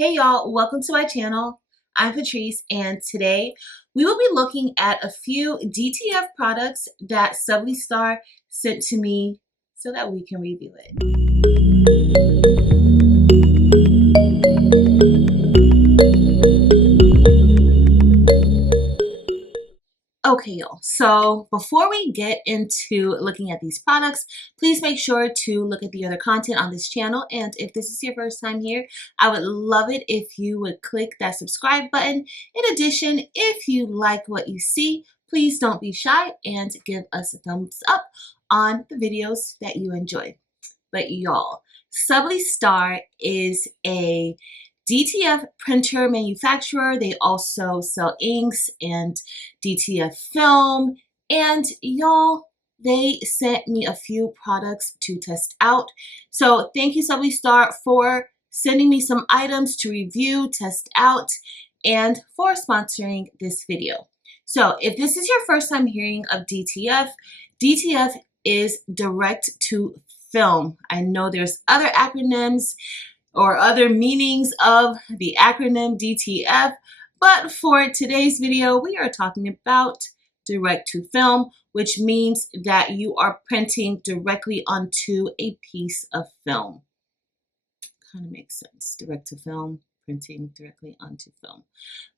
Hey y'all, welcome to my channel. I'm Patrice and today we will be looking at a few DTF products that Sublistar sent to me so that we can review it. Okay, y'all, so before we get into looking at these products, please make sure to look at the other content on this channel. And if this is your first time here, I would love it if you would click that subscribe button. In addition, if you like what you see, please don't be shy and give us a thumbs up on the videos that you enjoy. But y'all, Sublistar is a DTF printer manufacturer. They also sell inks and DTF film. And y'all, they sent me a few products to test out. So thank you, Sublistar, for sending me some items to review, test out, and for sponsoring this video. So if this is your first time hearing of DTF, DTF is direct to film. I know there's other acronyms or other meanings of the acronym DTF, but for today's video, we are talking about direct to film, which means that you are printing directly onto a piece of film. Kind of makes sense, direct to film, printing directly onto film.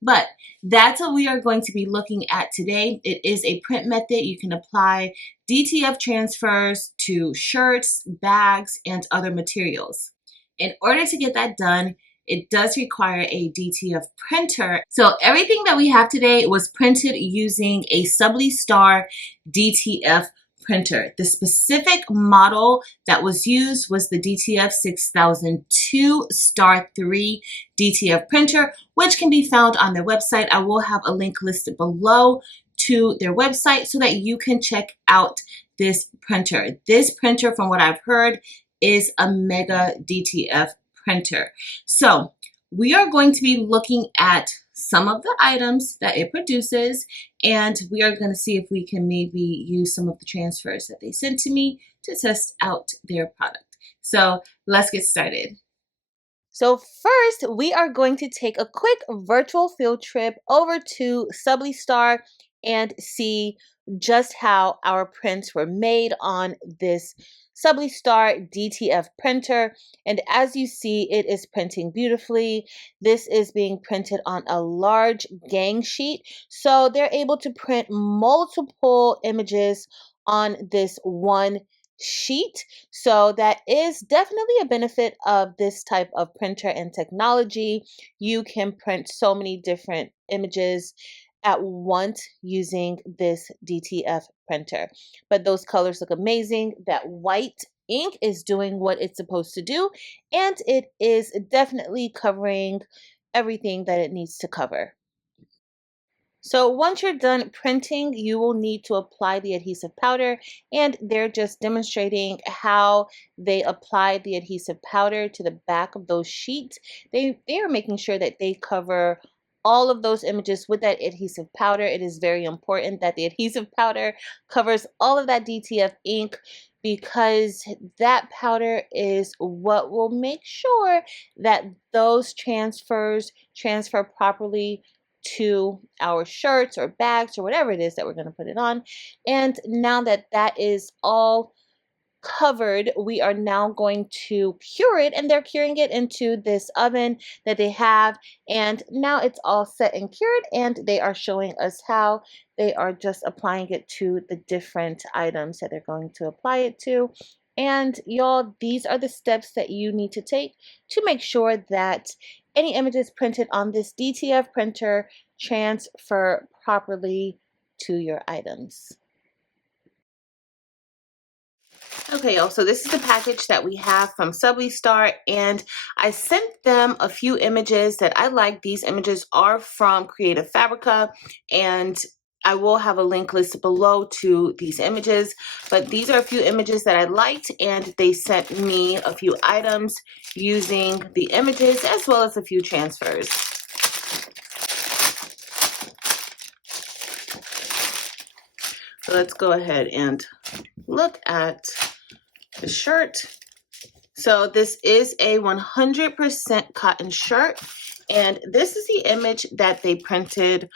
But that's what we are going to be looking at today. It is a print method. You can apply DTF transfers to shirts, bags, and other materials. In order to get that done, it does require a DTF printer. So everything that we have today was printed using a Sublistar DTF printer. The specific model that was used was the DTF 6002 Star 3 DTF printer, which can be found on their website. I will have a link listed below to their website so that you can check out this printer. This printer, from what I've heard, is a mega DTF printer. So we are going to be looking at some of the items that it produces, and we are going to see if we can maybe use some of the transfers that they sent to me to test out their product. So let's get started. So first, we are going to take a quick virtual field trip over to Sublistar and see just how our prints were made on this Sublistar DTF printer. And as you see, it is printing beautifully. This is being printed on a large gang sheet, so they're able to print multiple images on this one sheet. So that is definitely a benefit of this type of printer and technology. You can print so many different images at once using this DTF printer. But those colors look amazing. That white ink is doing what it's supposed to do, and it is definitely covering everything that it needs to cover. So once you're done printing, you will need to apply the adhesive powder, and they're just demonstrating how they apply the adhesive powder to the back of those sheets. They are making sure that they cover all of those images with that adhesive powder. It is very important that the adhesive powder covers all of that DTF ink, because that powder is what will make sure that those transfers transfer properly to our shirts or bags or whatever it is that we're going to put it on. And now that that is all covered, we are now going to cure it, and they're curing it into this oven that they have, and now it's all set and cured, and they are showing us how they are just applying it to the different items that they're going to apply it to. And y'all, these are the steps that you need to take to make sure that any images printed on this DTF printer transfer properly to your items. Okay, y'all, so this is the package that we have from Sublistar, and I sent them a few images that I like. These images are from Creative Fabrica, and I will have a link listed below to these images, but these are a few images that I liked, and they sent me a few items using the images as well as a few transfers. So let's go ahead and look at the shirt. So this is a 100% cotton shirt, and this is the image that they printed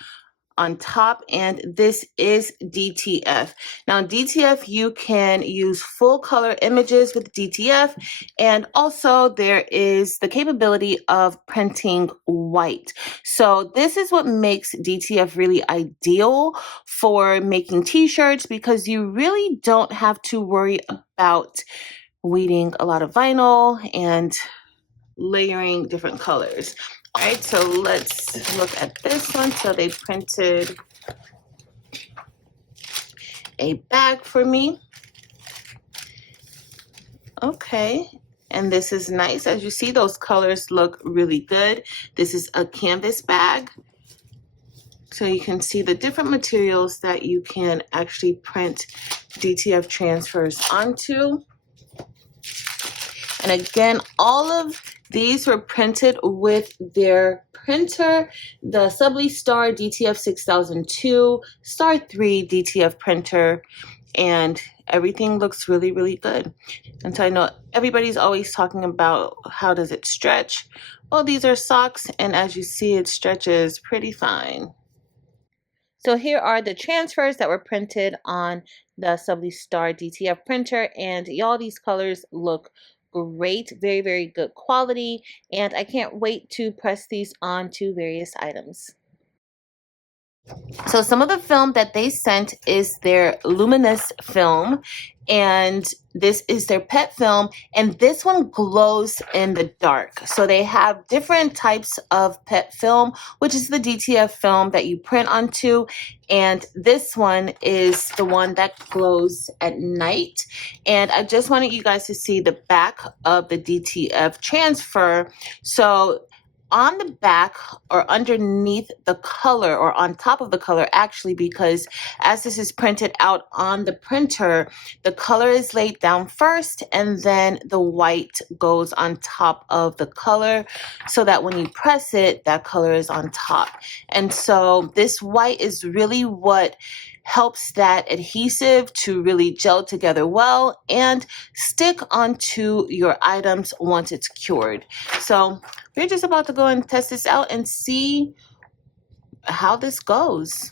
on top, and this is DTF. Now DTF, you can use full color images with DTF, and also there is the capability of printing white. So this is what makes DTF really ideal for making t-shirts, because you really don't have to worry about weeding a lot of vinyl and layering different colors. All right, so let's look at this one. So they printed a bag for me. Okay, and this is nice. As you see, those colors look really good. This is a canvas bag. So you can see the different materials that you can actually print DTF transfers onto. And again, all of these were printed with their printer, the Sublistar DTF 6002 Star 3 DTF printer, and everything looks really, really good. And so I know everybody's always talking about how does it stretch. Well, these are socks, and as you see, it stretches pretty fine. So here are the transfers that were printed on the Sublistar DTF printer, and y'all, these colors look great, very, very good quality, and I can't wait to press these onto various items. So some of the film that they sent is their luminous film, and this is their pet film, and this one glows in the dark. So they have different types of pet film, which is the DTF film that you print onto, and this one is the one that glows at night. And I just wanted you guys to see the back of the DTF transfer. So on the back, or underneath the color, or on top of the color actually, because as this is printed out on the printer, the color is laid down first and then the white goes on top of the color, so that when you press it, that color is on top. And so this white is really what helps that adhesive to really gel together well and stick onto your items once it's cured. So we're just about to go and test this out and see how this goes.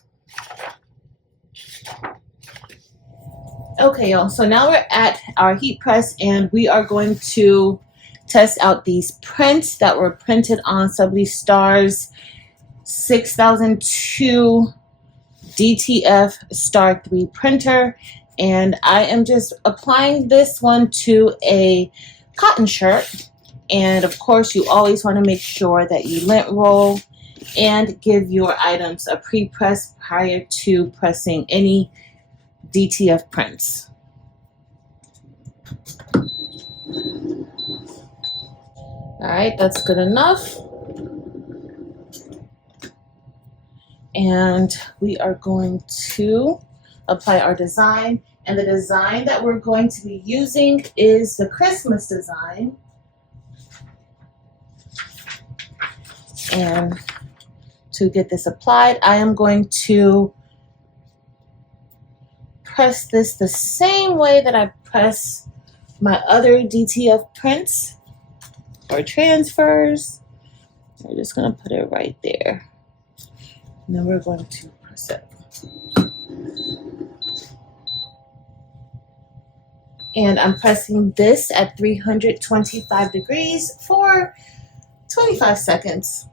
Okay, y'all, so now we're at our heat press, and we are going to test out these prints that were printed on Sublistar's 6002 DTF Star 3 printer. And I am just applying this one to a cotton shirt. And of course, you always want to make sure that you lint roll and give your items a pre-press prior to pressing any DTF prints. All right, that's good enough. And we are going to apply our design. And the design that we're going to be using is the Christmas design. And to get this applied, I am going to press this the same way that I press my other DTF prints or transfers. We're just going to put it right there. And then we're going to press it. And I'm pressing this at 325 degrees for 25 seconds.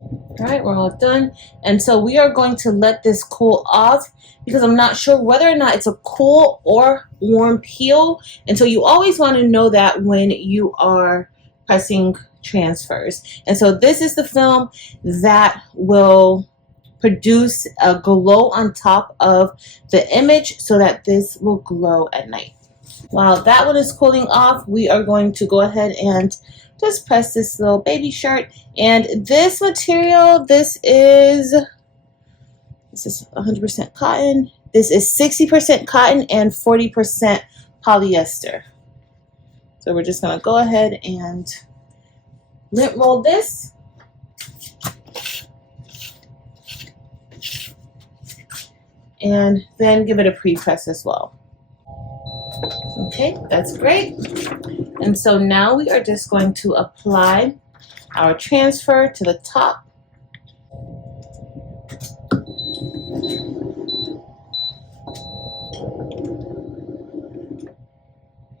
All right, we're all done. And so we are going to let this cool off, because I'm not sure whether or not it's a cool or warm peel. And so you always want to know that when you are pressing transfers. And so this is the film that will produce a glow on top of the image so that this will glow at night. While that one is cooling off, we are going to go ahead and just press this little baby shirt. And this material, this is 100% cotton. This is 60% cotton and 40% polyester. So we're just gonna go ahead and lint roll this. And then give it a pre-press as well. Okay, that's great. And so now we are just going to apply our transfer to the top.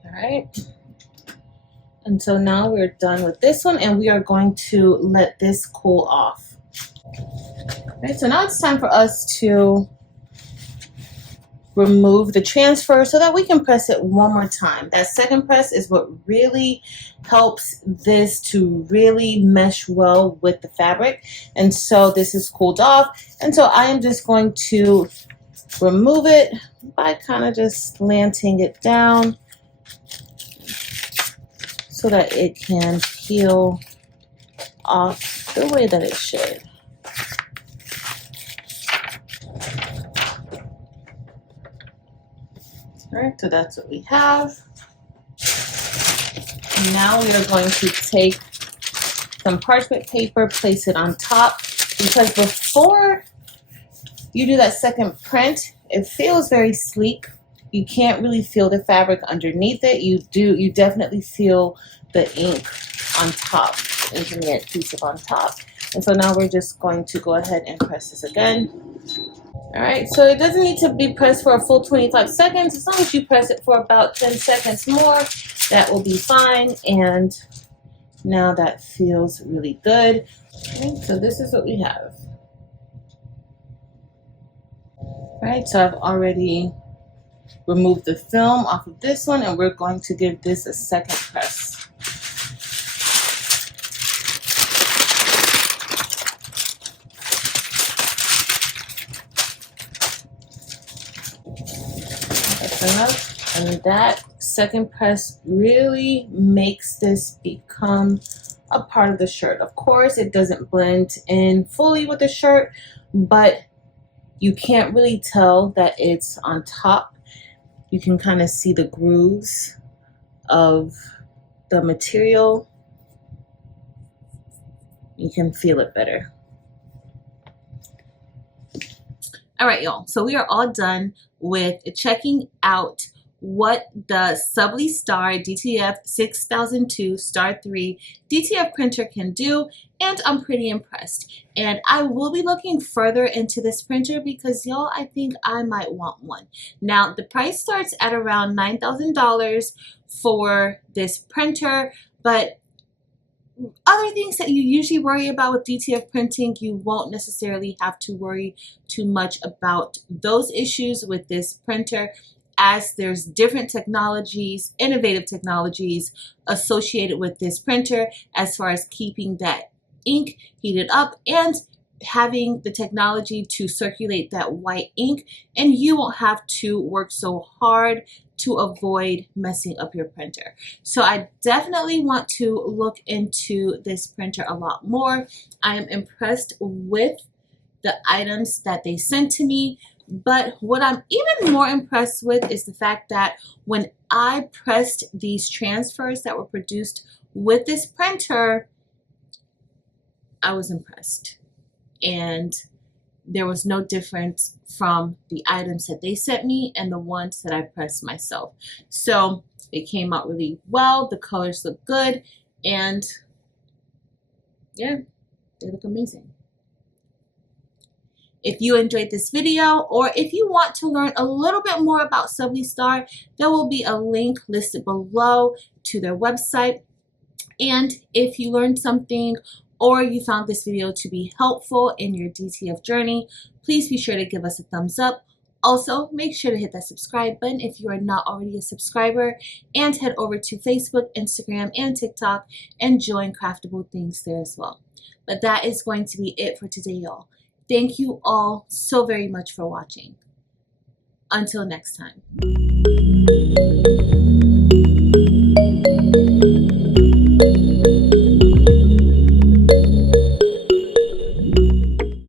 All right. And so now we're done with this one, and we are going to let this cool off. All right, so now it's time for us to remove the transfer so that we can press it one more time. That second press is what really helps this to really mesh well with the fabric. And so this is cooled off, and so I am just going to remove it by kind of just slanting it down so that it can peel off the way that it should. All right, so that's what we have. And now we are going to take some parchment paper, place it on top, because before you do that second print, it feels very sleek. You can't really feel the fabric underneath it. You definitely feel the ink on top, intermediate adhesive on top. And so now we're just going to go ahead and press this again. All right, so it doesn't need to be pressed for a full 25 seconds. As long as you press it for about 10 seconds more, that will be fine. And now that feels really good. Okay, so this is what we have. All right, so I've already removed the film off of this one, and we're going to give this a second press. Enough, and that second press really makes this become a part of the shirt. Of course, it doesn't blend in fully with the shirt, but you can't really tell that it's on top. You can kind of see the grooves of the material. You can feel it better. All right, y'all, so we are all done with checking out what the Sublistar DTF 6002 Star 3 DTF printer can do, and I'm pretty impressed. And I will be looking further into this printer because, y'all, I think I might want one. Now, the price starts at around $9,000 for this printer, but other things that you usually worry about with DTF printing, you won't necessarily have to worry too much about those issues with this printer, as there's different technologies, innovative technologies associated with this printer as far as keeping that ink heated up and having the technology to circulate that white ink, and you won't have to work so hard to avoid messing up your printer. So I definitely want to look into this printer a lot more. I am impressed with the items that they sent to me, but what I'm even more impressed with is the fact that when I pressed these transfers that were produced with this printer, I was impressed. And there was no difference from the items that they sent me and the ones that I pressed myself. So they came out really well. The colors look good, and yeah, they look amazing. If you enjoyed this video, or if you want to learn a little bit more about Sublistar, there will be a link listed below to their website. And if you learned something or you found this video to be helpful in your DTF journey, please be sure to give us a thumbs up. Also, make sure to hit that subscribe button if you are not already a subscriber, and head over to Facebook, Instagram, and TikTok and join Craftable Things there as well. But that is going to be it for today, y'all. Thank you all so very much for watching. Until next time.